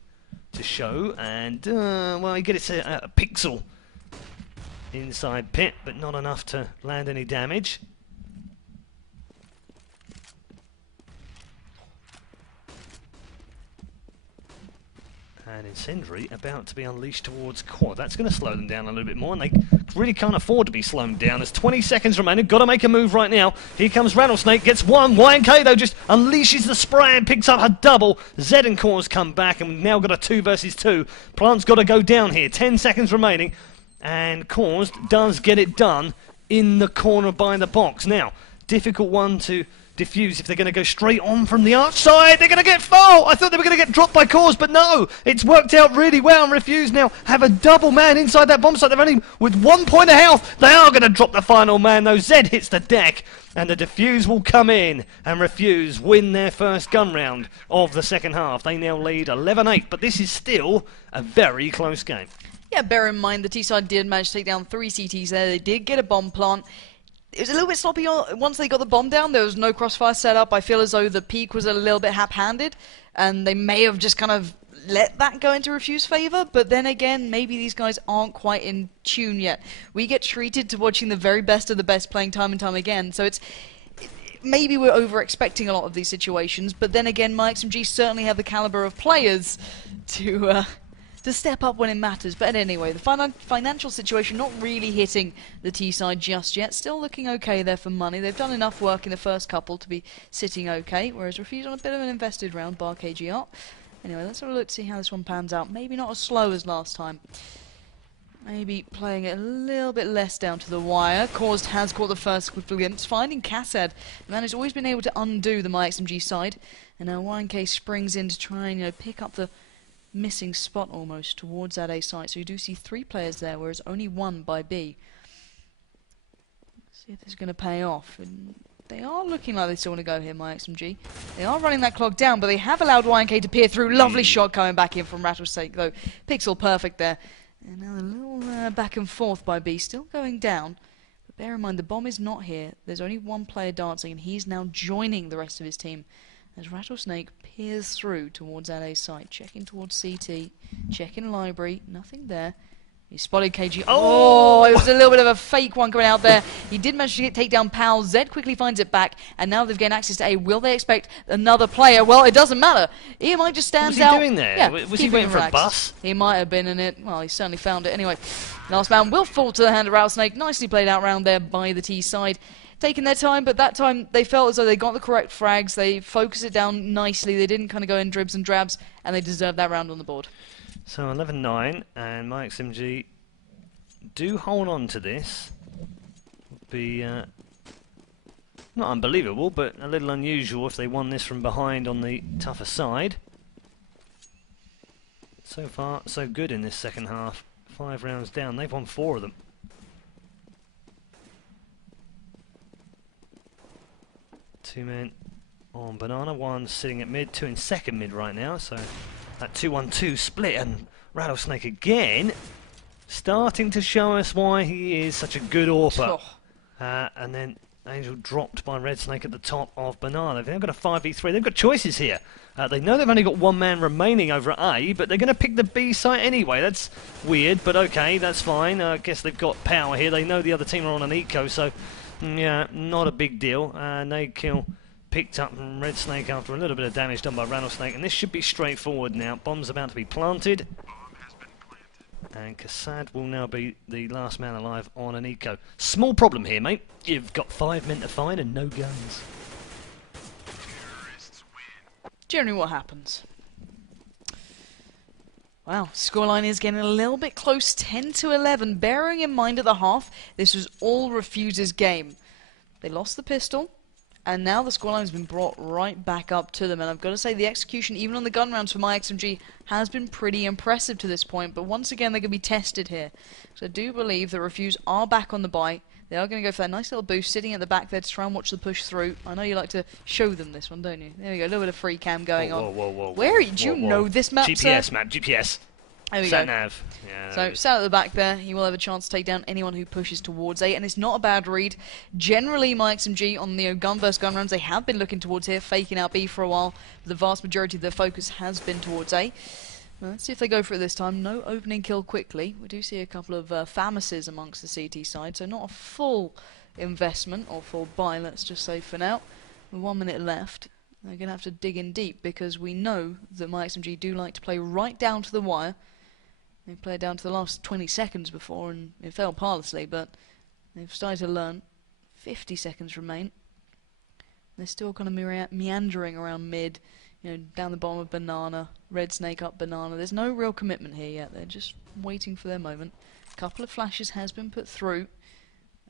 to show, and well, he gets a pixel inside pit, but not enough to land any damage. And Incendiary about to be unleashed towards quad. That's going to slow them down a little bit more, and they really can't afford to be slowed down. There's 20 seconds remaining. Got to make a move right now. Here comes Rattlesnake. Gets one. YNK, though, just unleashes the spray and picks up a double. Zed and Cause come back, and we've now got a 2 versus 2. Plant's got to go down here. 10 seconds remaining. And Cause does get it done in the corner by the box. Now, difficult one to diffuse if they're going to go straight on from the arch side. They're going to get foul. I thought they were going to get dropped by Cause, but no. It's worked out really well, and Refuse now have a double man inside that bomb site. They're only with 1 point of health. They are going to drop the final man, though. Zed hits the deck, and the defuse will come in, and Refuse win their first gun round of the second half. They now lead 11-8, but this is still a very close game. Yeah, bear in mind the T-side did manage to take down 3 CTs there. They did get a bomb plant. It was a little bit sloppy once they got the bomb down. There was no crossfire set up. I feel as though the peak was a little bit hap-handed, and they may have just kind of let that go into Refuse favour. But then again, maybe these guys aren't quite in tune yet. We get treated to watching the very best of the best playing time and time again. So maybe we're over-expecting a lot of these situations. But then again, myXMG certainly have the calibre of players to step up when it matters. But anyway, the financial situation not really hitting the T-side just yet. Still looking okay there for money. They've done enough work in the first couple to be sitting okay, whereas Refuse on a bit of an invested round, bar KGR. Anyway, let's have a look to see how this one pans out. Maybe not as slow as last time. Maybe playing it a little bit less down to the wire. Caused has caught the first glimpse, finding Cassad. The man has always been able to undo the myXMG side, and now YNK springs in to try and pick up the missing spot almost towards that A site. So you do see 3 players there, whereas only 1 by B. Let's see if this is going to pay off. And they are looking like they still want to go here, myXMG. They are running that clock down, but they have allowed YNK to peer through. Lovely shot coming back in from Rattlesnake, though. Pixel perfect there. And now a little back and forth by B, still going down. But bear in mind, the bomb is not here. There's only 1 player dancing, and he's now joining the rest of his team as Rattlesnake peers through towards that A site, checking towards CT, checking library, nothing there. He spotted KG. Oh, it was a little bit of a fake one coming out there. He did manage to take down Pal. Zed quickly finds it back, and now they've gained access to A. Will they expect another player? Well, it doesn't matter. He might just stand out. What was he doing there? Yeah, was he waiting for a bus? He might have been in it. Well, he certainly found it. Anyway, last man will fall to the hand of Rattlesnake. Nicely played out round there by the T side. Taking their time, but that time they felt as though they got the correct frags. They focused it down nicely. They didn't kind of go in dribs and drabs, and they deserved that round on the board. So 11-9, and myXMG do hold on to this. Would be not unbelievable, but a little unusual if they won this from behind on the tougher side. So far, so good in this second half. 5 rounds down. They've won 4 of them. Two men on banana, 1 sitting at mid, 2 in second mid right now, so that 2-1-2 split, and Rattlesnake again starting to show us why he is such a good AWPer. Oh. And then Angel dropped by Red Snake at the top of Banana. They've got a 5v3. They've got choices here. They know they've only got one man remaining over at A, but they're going to pick the B site anyway. That's weird, but okay, that's fine. I guess they've got power here. They know the other team are on an eco, so yeah, not a big deal. Nade kill picked up from Red Snake after a little bit of damage done by Rattlesnake, and this should be straightforward now. Bomb's about to be planted. And Kassad will now be the last man alive on an eco. Small problem here, mate. You've got 5 men to find and no guns. Generally what happens. Wow, scoreline is getting a little bit close, 10-11. Bearing in mind at the half, this was all Refuse's game. They lost the pistol, and now the scoreline has been brought right back up to them. And I've got to say, the execution, even on the gun rounds for myXMG, has been pretty impressive to this point. But once again, they're going to be tested here. So I do believe the Refuse are back on the bite. They are going to go for that nice little boost, sitting at the back there to try and watch the push through. I know you like to show them this one, don't you? There we go, a little bit of free cam going on. Where do you know this map, GPS sir? Map, GPS. There we Sat go. nav. Yeah, So, sat at the back there, he will have a chance to take down anyone who pushes towards A, and it's not a bad read. Generally, myXMG on the gun versus gun rounds, they have been looking towards here, faking out B for a while, but the vast majority of their focus has been towards A. Well, let's see if they go for it this time. No opening kill quickly. We do see a couple of FAMASes amongst the CT side, so not a full investment, or full buy, let's just say for now. With 1 minute left, they're going to have to dig in deep, because we know that myXMG do like to play right down to the wire. They played down to the last 20 seconds before, and it fell parlously, but they've started to learn. 50 seconds remain. They're still kind of meandering around mid, you know, down the bottom of Banana, Red Snake up Banana. There's no real commitment here yet. They're just waiting for their moment. A couple of flashes has been put through.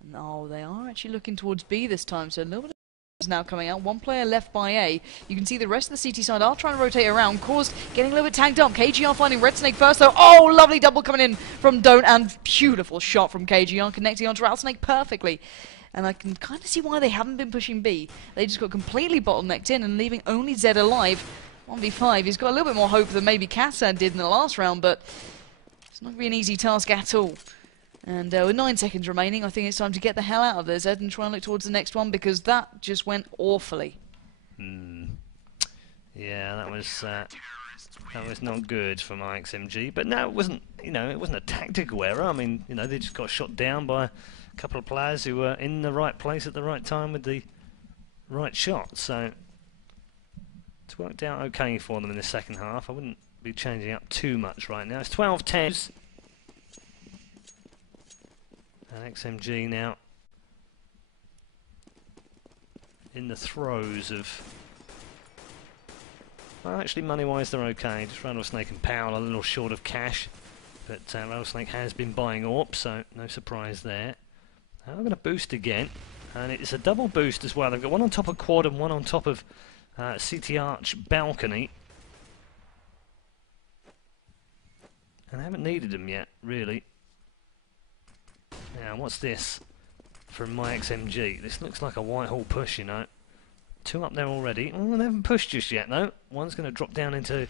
And oh, they are actually looking towards B this time, so a little bit of is now coming out. 1 player left by A. You can see the rest of the CT side are trying to rotate around. Caused getting a little bit tanked up. KGR finding Red Snake first though. Oh, lovely double coming in from Don't, and beautiful shot from KGR connecting onto Rattlesnake perfectly. And I can kind of see why they haven't been pushing B. They just got completely bottlenecked in and leaving only Zed alive. 1v5. He's got a little bit more hope than maybe Kassad did in the last round, but it's not going to be an easy task at all. And with 9 seconds remaining, I think it's time to get the hell out of there, Zed, and try and look towards the next one, because that just went awfully. Yeah, that was not good for myXMG. But no, it wasn't. You know, it wasn't a tactical error. I mean, you know, they just got shot down by a couple of players who were in the right place at the right time with the right shot. So it's worked out okay for them in the second half. I wouldn't be changing up too much right now. It's 12-10. And XMG now in the throes of... Well, actually, money-wise, they're okay. Just Rattlesnake and Powell a little short of cash. But Rattlesnake has been buying AWP, so no surprise there. Now I'm going to boost again. And it's a double boost as well. They've got one on top of Quad and one on top of CT Arch Balcony. And I haven't needed them yet, really. Now, what's this from myXMG? This looks like a Whitehall push, you know. 2 up there already. Oh, they haven't pushed just yet, though. One's going to drop down into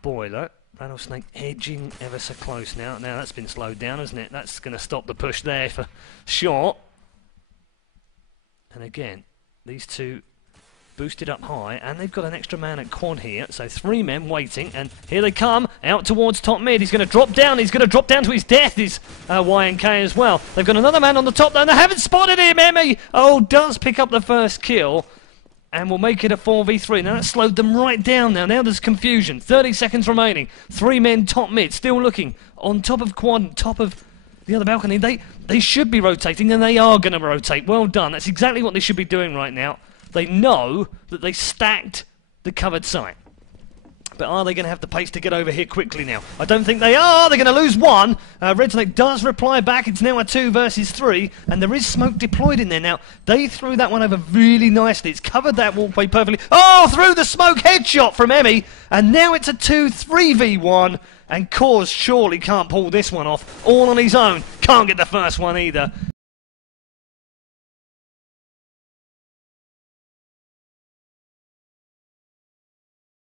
Boiler. Rattlesnake edging ever so close now. Now, that's been slowed down, hasn't it? That's going to stop the push there for sure. And again, these two boosted up high, and they've got an extra man at Quad here, so 3 men waiting, and here they come, out towards top mid. He's going to drop down, to his death, is YNK as well. They've got another man on the top though, and they haven't spotted him. Emmy, oh, does pick up the first kill, and will make it a 4v3. Now that slowed them right down now there's confusion. 30 seconds remaining, 3 men top mid, still looking, on top of Quad, top of the other balcony. They should be rotating, and they are going to rotate. Well done, that's exactly what they should be doing right now. They know that they stacked the covered site. But are they going to have the pace to get over here quickly now? I don't think they are. They're going to lose one. Red Snake does reply back. It's now a 2 versus 3. And there is smoke deployed in there. Now, they threw that one over really nicely. It's covered that walkway perfectly. Oh, through the smoke, headshot from Emmy. And now it's a 2-3v1. And Cause surely can't pull this one off. All on his own. Can't get the first one either.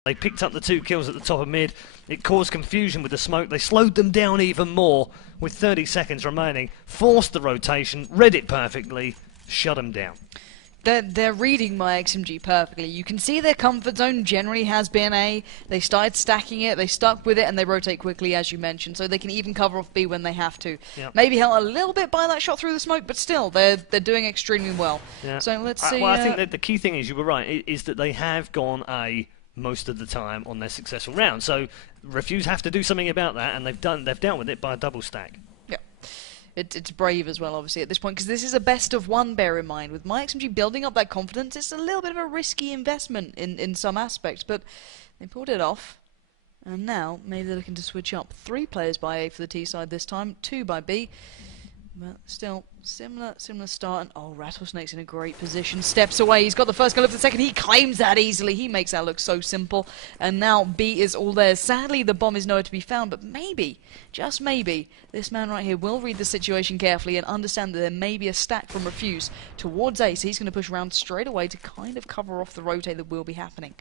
They picked up the 2 kills at the top of mid. It caused confusion with the smoke. They slowed them down even more with 30 seconds remaining. Forced the rotation, read it perfectly, shut them down. They're reading myXMG perfectly. You can see their comfort zone generally has been A. They started stacking it, they stuck with it, and they rotate quickly, as you mentioned, so they can even cover off B when they have to. Yep. Maybe held a little bit by that shot through the smoke, but still, they're doing extremely well. Yeah. So let's see. Well, I think that the key thing is, you were right, is that they have gone A most of the time on their successful round. So Refuse have to do something about that, and they've dealt with it by a double stack. Yeah. It's brave as well, obviously, at this point, because this is a best of one, bear in mind. With myXMG building up that confidence, it's a little bit of a risky investment in some aspects, but they pulled it off. And now, maybe they're looking to switch up. 3 players by A for the T side this time, 2 by B. But still, similar start. And oh, Rattlesnake's in a great position. Steps away. He's got the first goal of the second. He claims that easily. He makes that look so simple. And now B is all there. Sadly, the bomb is nowhere to be found. But maybe, just maybe, this man right here will read the situation carefully and understand that there may be a stack from Refuse towards A. So he's going to push around straight away to kind of cover off the rotate that will be happening.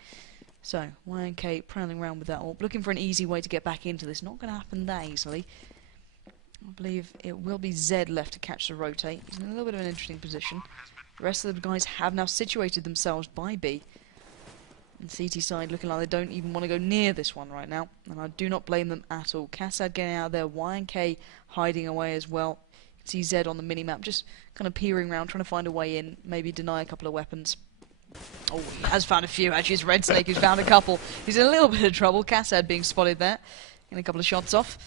So, YNK prowling around with that orb, looking for an easy way to get back into this. Not going to happen that easily. I believe it will be Zed left to catch the rotate. He's in a little bit of an interesting position. The rest of the guys have now situated themselves by B. And CT side looking like they don't even want to go near this one right now. And I do not blame them at all. Kassad getting out of there. YNK hiding away as well. You can see Zed on the minimap just kind of peering around, trying to find a way in. Maybe deny a couple of weapons. Oh, he has found a few. Actually, it's Red Snake who's found a couple. He's in a little bit of trouble. Kassad being spotted there. Getting a couple of shots off.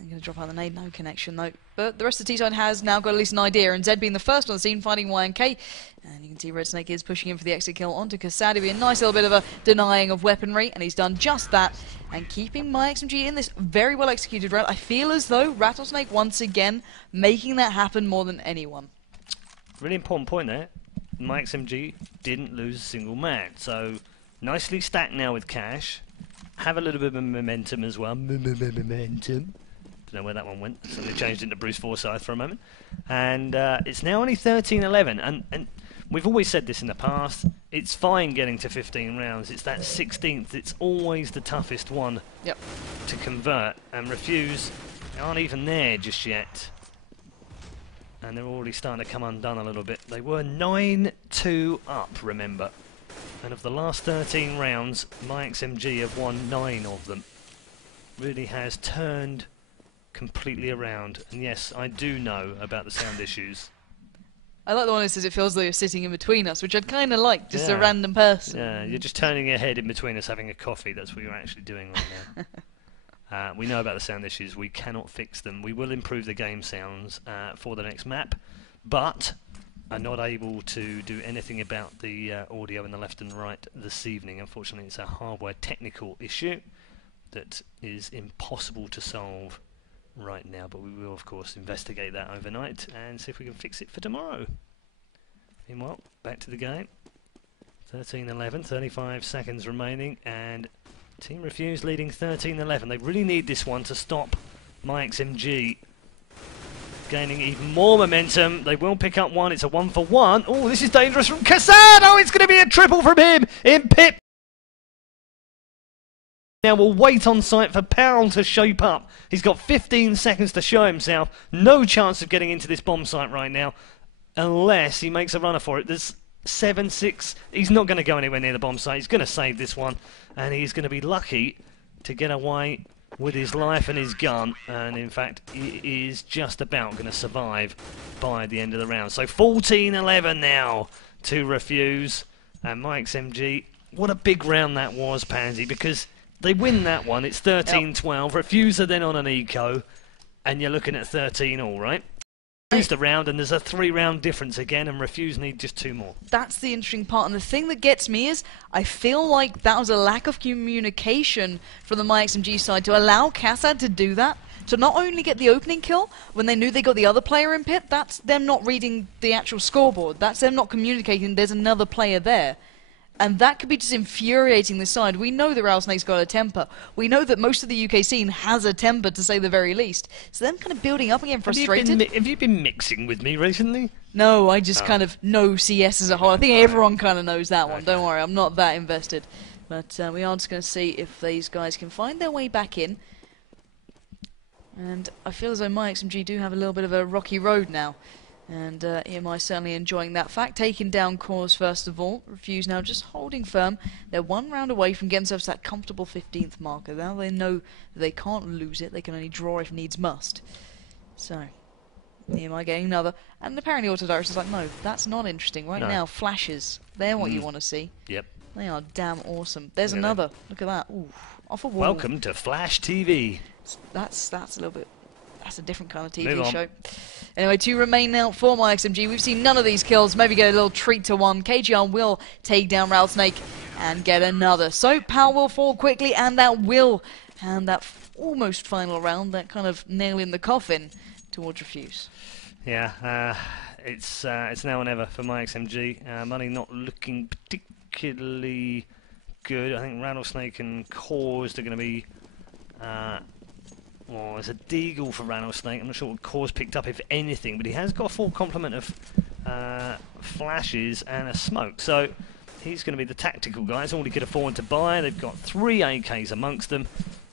I'm going to drop out the nade, no connection though. But the rest of the T-side has now got at least an idea, and Zed being the first on the scene, finding YNK. And you can see Red Snake is pushing in for the exit kill onto Kassad. It'll be a nice little bit of a denying of weaponry, and he's done just that. And keeping myXMG in this very well executed round. I feel as though Rattlesnake once again making that happen more than anyone. Really important point there. myXMG didn't lose a single man, so nicely stacked now with Cash. Have a little bit of momentum as well. Momentum. Don't know where that one went. So they changed into Bruce Forsyth for a moment. And it's now only 13-11. And we've always said this in the past. It's fine getting to 15 rounds. It's that 16th. It's always the toughest one to convert. And Refuse aren't even there just yet. And they're already starting to come undone a little bit. They were 9-2 up, remember. And of the last 13 rounds, myXMG have won 9 of them. Really has turned completely around. And yes, I do know about the sound issues. I like the one that says it feels like you're sitting in between us, which I'd kind of like, just a random person. Yeah, you're just turning your head in between us having a coffee. That's what you're actually doing right now. We know about the sound issues. We cannot fix them. We will improve the game sounds for the next map, but are not able to do anything about the audio in the left and right this evening. Unfortunately, it's a hardware technical issue that is impossible to solve right now, but we will of course investigate that overnight and see if we can fix it for tomorrow. Meanwhile, back to the game. 13-11, 35 seconds remaining, and Team Refuse leading 13-11. They really need this one to stop myXMG gaining even more momentum. They will pick up one. It's a 1-for-1. Oh, this is dangerous from Kassad. Oh, it's going to be a triple from him in pip. Now we'll wait on site for Powell to shape up. He's got 15 seconds to show himself. No chance of getting into this bomb site right now unless he makes a runner for it. There's 7-6. He's not going to go anywhere near the bomb site. He's going to save this one, and he's going to be lucky to get away with his life and his gun, and in fact he is just about going to survive by the end of the round. So 14-11 now to Refuse, and myXMG, what a big round that was, Pansy, because they win that one. It's 13-12. Refuse are then on an eco, and you're looking at 13 all, right? Lose the round, and there's a 3-round difference again, and Refuse need just 2 more. That's the interesting part, and the thing that gets me is I feel like that was a lack of communication from the myXMG side to allow Kassad to do that, to not only get the opening kill when they knew they got the other player in pit. That's them not reading the actual scoreboard. That's them not communicating there's another player there. And that could be just infuriating this side. We know that Rattlesnake's got a temper. We know that most of the UK scene has a temper, to say the very least. So them kind of building up again, frustrated. Have you been mixing with me recently? No, I just kind of know CS as a whole. I think everyone kind of knows that one. Don't worry, I'm not that invested. But we are just going to see if these guys can find their way back in. And I feel as though myXMG do have a little bit of a rocky road now. And EMI certainly enjoying that fact. Taking down Cause first of all. Refuse now just holding firm. They're 1 round away from getting themselves that comfortable 15th marker. Now they know that they can't lose it. They can only draw if needs must. So, EMI getting another. And apparently Autodirect is like, no, that's not interesting. Right now, flashes. They're what you want to see. Yep. They are damn awesome. There's another. Look at that. Ooh, off a wall. Welcome to Flash TV. That's a little bit... That's a different kind of TV Move on. show. Anyway, 2 remain now for myXMG. We've seen none of these kills. Maybe get a little treat to one. KGR will take down Rattlesnake and get another. So power will fall quickly, and that will hand that almost final round, that kind of nail in the coffin, towards Refuse. Yeah, it's now or never for myXMG. Money not looking particularly good. I think Rattlesnake and Cause are going to be... well, there's a deagle for Rattlesnake. I'm not sure what Cause picked up, if anything, but he has got a full complement of flashes and a smoke. So he's going to be the tactical guy. It's all he could afford to buy. They've got 3 AKs amongst them.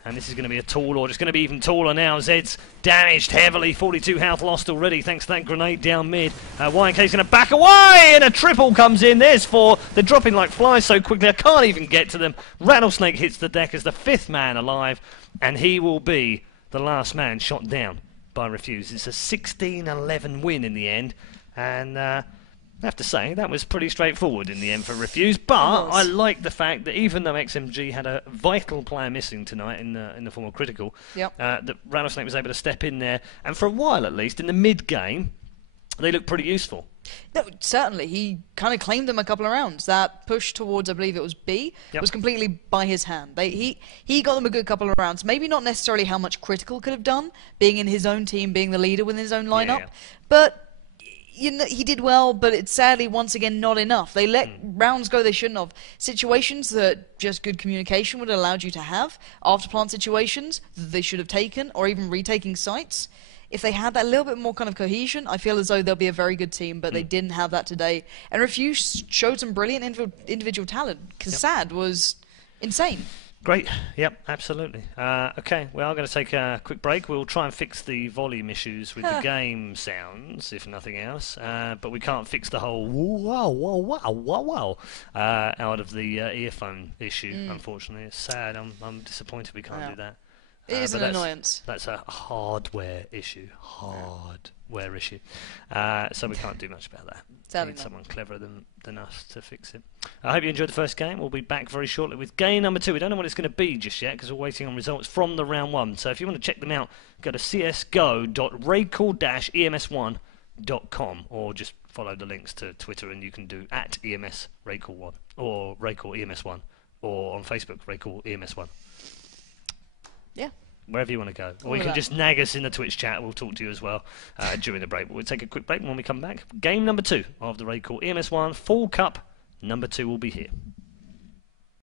And this is going to be a tall order. It's going to be even taller now. Zed's damaged heavily. 42 health lost already thanks to that grenade down mid. YK's going to back away, and a triple comes in. There's 4. They're dropping like flies so quickly I can't even get to them. Rattlesnake hits the deck as the 5th man alive, and he will be the last man shot down by Refuse. It's a 16-11 win in the end, and I have to say that was pretty straightforward in the end for Refuse. But I like the fact that even though XMG had a vital player missing tonight in the form of Critical, that Rattlesnake was able to step in there, and for a while at least in the mid game, they looked pretty useful. No, certainly. He kind of claimed them a couple of rounds. That push towards, I believe it was B, was completely by his hand. He got them a good couple of rounds. Maybe not necessarily how much Critical could have done, being in his own team, being the leader within his own lineup. But you know, he did well, but it's sadly, once again, not enough. They let rounds go they shouldn't have. Situations that just good communication would have allowed you to have, after plant situations that they should have taken, or even retaking sites. If they had that little bit more kind of cohesion, I feel as though they'll be a very good team, but they didn't have that today. And Refuse showed some brilliant individual talent. Kassad was insane. Great. Yep, absolutely. Okay, we are going to take a quick break. We'll try and fix the volume issues with the game sounds, if nothing else. But we can't fix the whole wow, wow, wow, wow, wow out of the earphone issue, unfortunately. It's sad. I'm disappointed we can't do that. It is an annoyance. That's a hardware issue. Hardware issue. So we can't do much about that. Sadly Need someone cleverer than us to fix it. I hope you enjoyed the first game. We'll be back very shortly with game number 2. We don't know what it's going to be just yet because we're waiting on results from the round 1. So if you want to check them out, go to csgo.raidcall-ems1.com or just follow the links to Twitter, and you can do at EMS RaidCall1 or RaidCall EMS1 or on Facebook RaidCall EMS1. Yeah. Wherever you want to go. Or you can just nag us in the Twitch chat. We'll talk to you as well during the break. But we'll take a quick break, and when we come back, game number 2 of the RaidCall EMS1 Fall Cup number 2 will be here.